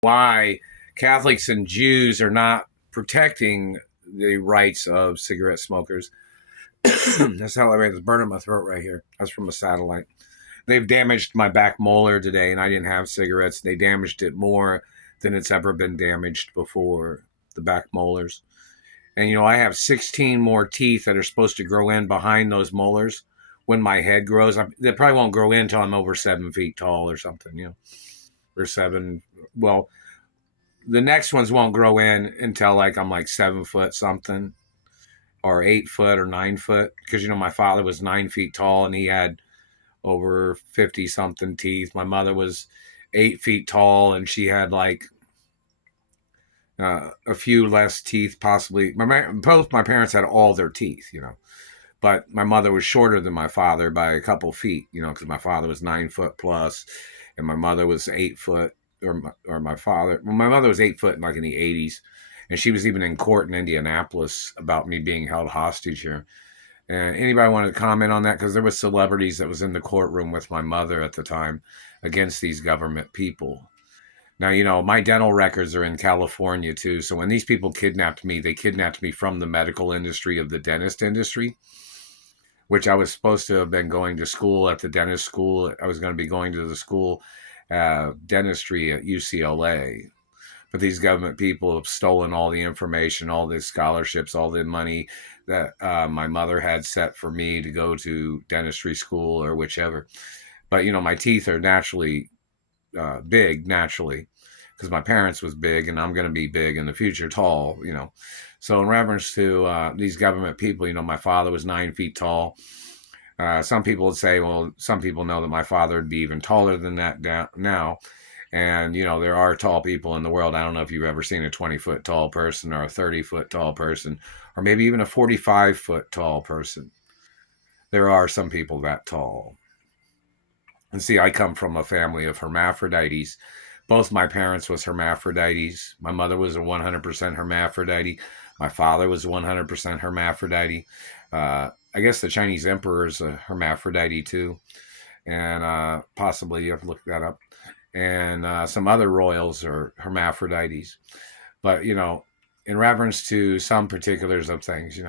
why Catholics and Jews are not protecting the rights of cigarette smokers. That's how I was burning my throat right here. That's from a satellite. They've damaged my back molar today, and I didn't have cigarettes. They damaged it more than it's ever been damaged before, the back molars. And, I have 16 more teeth that are supposed to grow in behind those molars when my head grows. They probably won't grow in until I'm over 7 feet tall or something, or seven. Well, the next ones won't grow in until I'm like 7 foot something, or 8 foot or 9 foot. Because, my father was 9 feet tall and he had over 50 something teeth. My mother was 8 feet tall and she had a few less teeth, possibly. Both my parents had all their teeth, but my mother was shorter than my father by a couple feet, because my father was 9 foot plus, and my mother was 8 foot, or my father. Well, my mother was 8 foot in the 80s, and she was even in court in Indianapolis about me being held hostage here. And anybody want to comment on that? Because there was celebrities that was in the courtroom with my mother at the time against these government people. Now, my dental records are in California too. So when these people kidnapped me, they kidnapped me from the medical industry of the dentist industry, which I was supposed to have been going to school at the dentist school. I was going to be going to the school dentistry at UCLA. But these government people have stolen all the information, all the scholarships, all the money that my mother had set for me to go to dentistry school or whichever. But, my teeth are naturally big, naturally, because my parents was big and I'm going to be big in the future, tall, So in reference to these government people, my father was 9 feet tall. Some people would say, well, some people know that my father would be even taller than that now. And, there are tall people in the world. I don't know if you've ever seen a 20-foot tall person or a 30-foot tall person, or maybe even a 45-foot tall person. There are some people that tall. And see, I come from a family of hermaphrodites. Both my parents was hermaphrodites. My mother was a 100% hermaphrodite. My father was 100% hermaphrodite. I guess the Chinese emperor is a hermaphrodite too. And possibly you have to look that up. And some other royals are hermaphrodites. But, in reference to some particulars of things,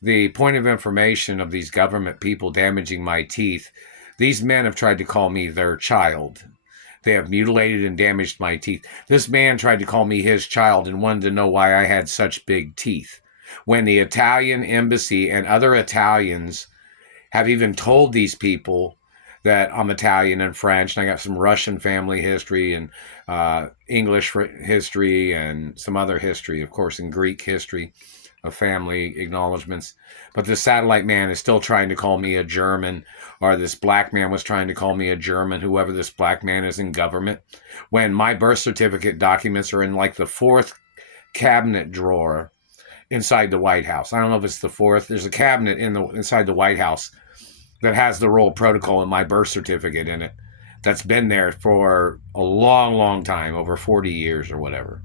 the point of information of these government people damaging my teeth, these men have tried to call me their child. They have mutilated and damaged my teeth. This man tried to call me his child and wanted to know why I had such big teeth. When the Italian embassy and other Italians have even told these people that I'm Italian and French, and I got some Russian family history and English history and some other history, of course, in Greek history of family acknowledgments. But the satellite man is still trying to call me a German, or this black man was trying to call me a German, whoever this black man is in government, when my birth certificate documents are in the fourth cabinet drawer inside the White House. I don't know if it's the fourth. There's a cabinet inside the White House that has the roll protocol and my birth certificate in it that's been there for a long, long time, over 40 years or whatever.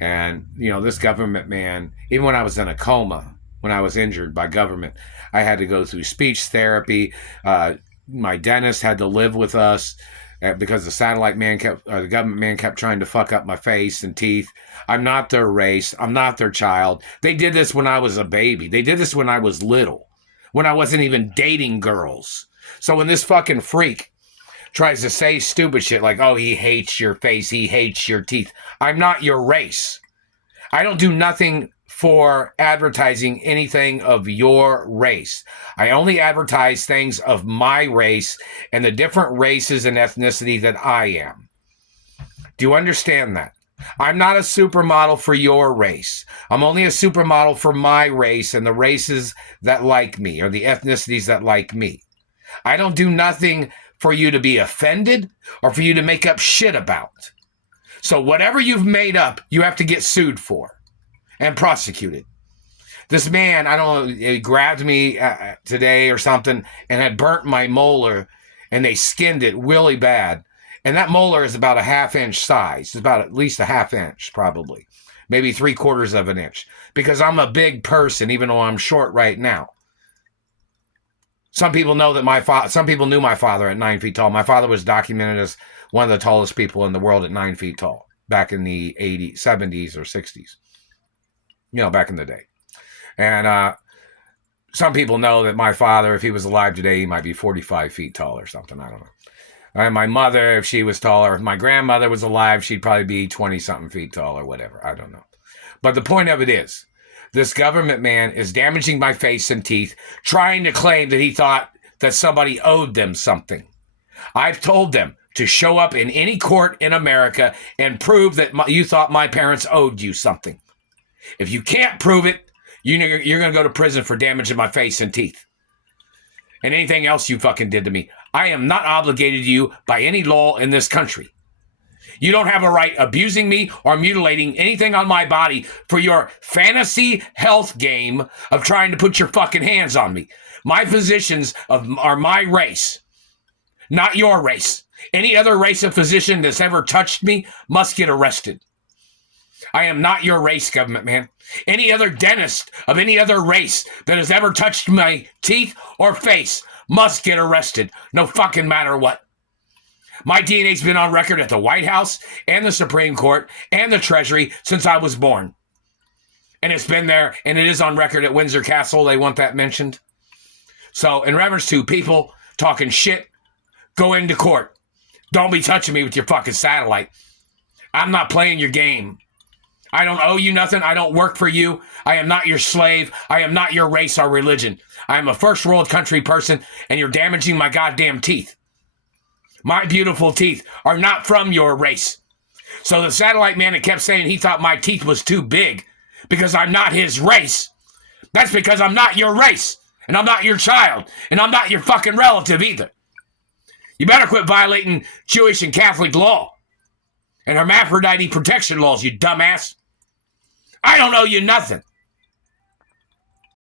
And, this government man, even when I was in a coma, when I was injured by government, I had to go through speech therapy. My dentist had to live with us because the government man kept trying to fuck up my face and teeth. I'm not their race. I'm not their child. They did this when I was a baby. They did this when I was little, when I wasn't even dating girls. So when this fucking freak tries to say stupid shit like, oh, he hates your face, he hates your teeth, I'm not your race. I don't do nothing for advertising anything of your race. I only advertise things of my race and the different races and ethnicity that I am. Do you understand that? I'm not a supermodel for your race. I'm only a supermodel for my race and the races that like me, or the ethnicities that like me. I don't do nothing for you to be offended or for you to make up shit about. So whatever you've made up, you have to get sued for and prosecuted. This man, I don't know, he grabbed me today or something and had burnt my molar, and they skinned it really bad. And that molar is about a half-inch size. It's about at least a half-inch, probably. Maybe 3/4 of an inch. Because I'm a big person, even though I'm short right now. Some people know that some people knew my father at 9 feet tall. My father was documented as one of the tallest people in the world at 9 feet tall. back in the 80s, 70s, or 60s, back in the day. And some people know that my father, if he was alive today, he might be 45 feet tall or something. I don't know. And my mother, if she was taller, if my grandmother was alive, she'd probably be 20-something feet tall or whatever. I don't know. But the point of it is, this government man is damaging my face and teeth, trying to claim that he thought that somebody owed them something. I've told them to show up in any court in America and prove that you thought my parents owed you something. If you can't prove it, you're going to go to prison for damaging my face and teeth. And anything else you fucking did to me. I am not obligated to you by any law in this country. You don't have a right abusing me or mutilating anything on my body for your fantasy health game of trying to put your fucking hands on me. My physicians are my race, not your race. Any other race of physician that's ever touched me must get arrested. I am not your race, government man. Any other dentist of any other race that has ever touched my teeth or face must get arrested, no fucking matter what. My DNA's been on record at the White House and the Supreme Court and the Treasury since I was born. And it's been there, and it is on record at Windsor Castle. They want that mentioned. So in reference to people talking shit, go into court. Don't be touching me with your fucking satellite. I'm not playing your game. I don't owe you nothing. I don't work for you. I am not your slave. I am not your race or religion. I am a first world country person, and you're damaging my goddamn teeth. My beautiful teeth are not from your race. So the satellite man that kept saying he thought my teeth was too big because I'm not his race. That's because I'm not your race, and I'm not your child, and I'm not your fucking relative either. You better quit violating Jewish and Catholic law and hermaphrodite protection laws, you dumbass. I don't owe you nothing.